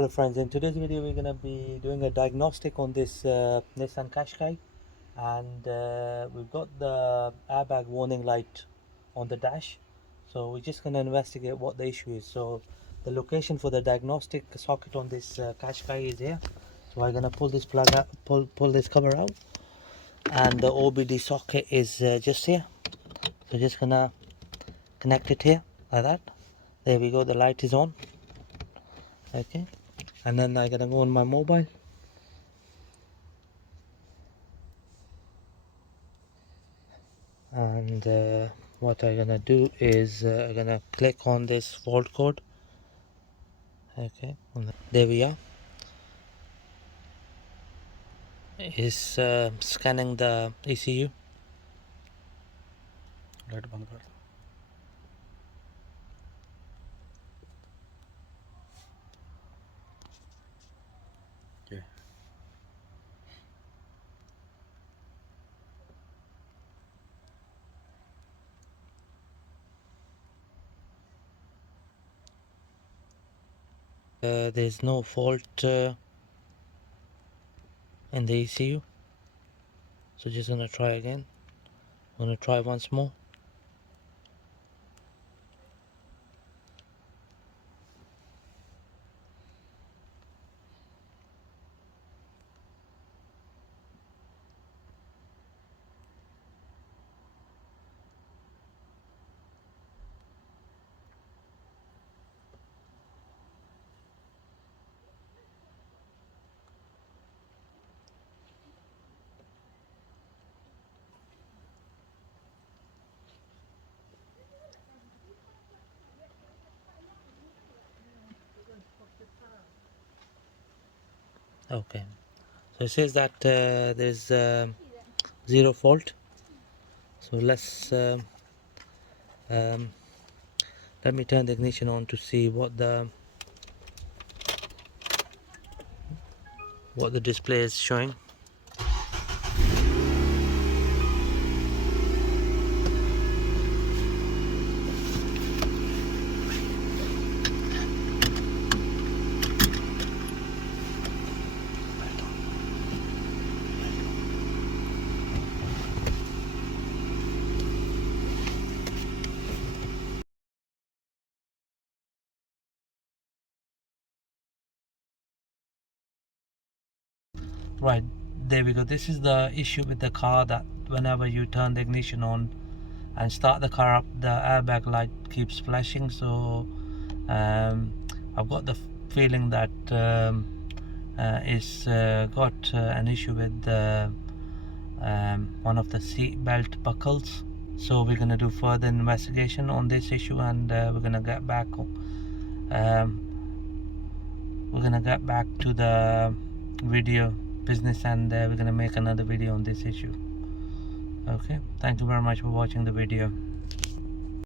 Hello friends, in today's video we're going to be doing a diagnostic on this Nissan Qashqai, and we've got the airbag warning light on the dash, so we're just going to investigate what the issue is. So the location for the diagnostic socket on this Qashqai is here, so I'm going to pull this plug out, pull this cover out, and the OBD socket is just here, so just going to connect it here like that. There we go, the light is on. Okay, and then I'm gonna go on my mobile, and what I'm gonna do is I'm gonna click on this fault code. Okay, there we are. It's scanning the ECU. Light बंद कर दो. Okay. There's no fault in the ECU, so just gonna try again. I'm gonna try once more. Okay, so it says that there's zero fault. So let's let me turn the ignition on to see what the display is showing. Right, there we go. This is the issue with the car, that whenever you turn the ignition on and start the car up, the airbag light keeps flashing. So I've got the feeling that it's got an issue with one of the seat belt buckles. So we're gonna do further investigation on this issue, and we're gonna get back to the video business, and we're gonna make another video on this issue. Okay, thank you very much for watching the video.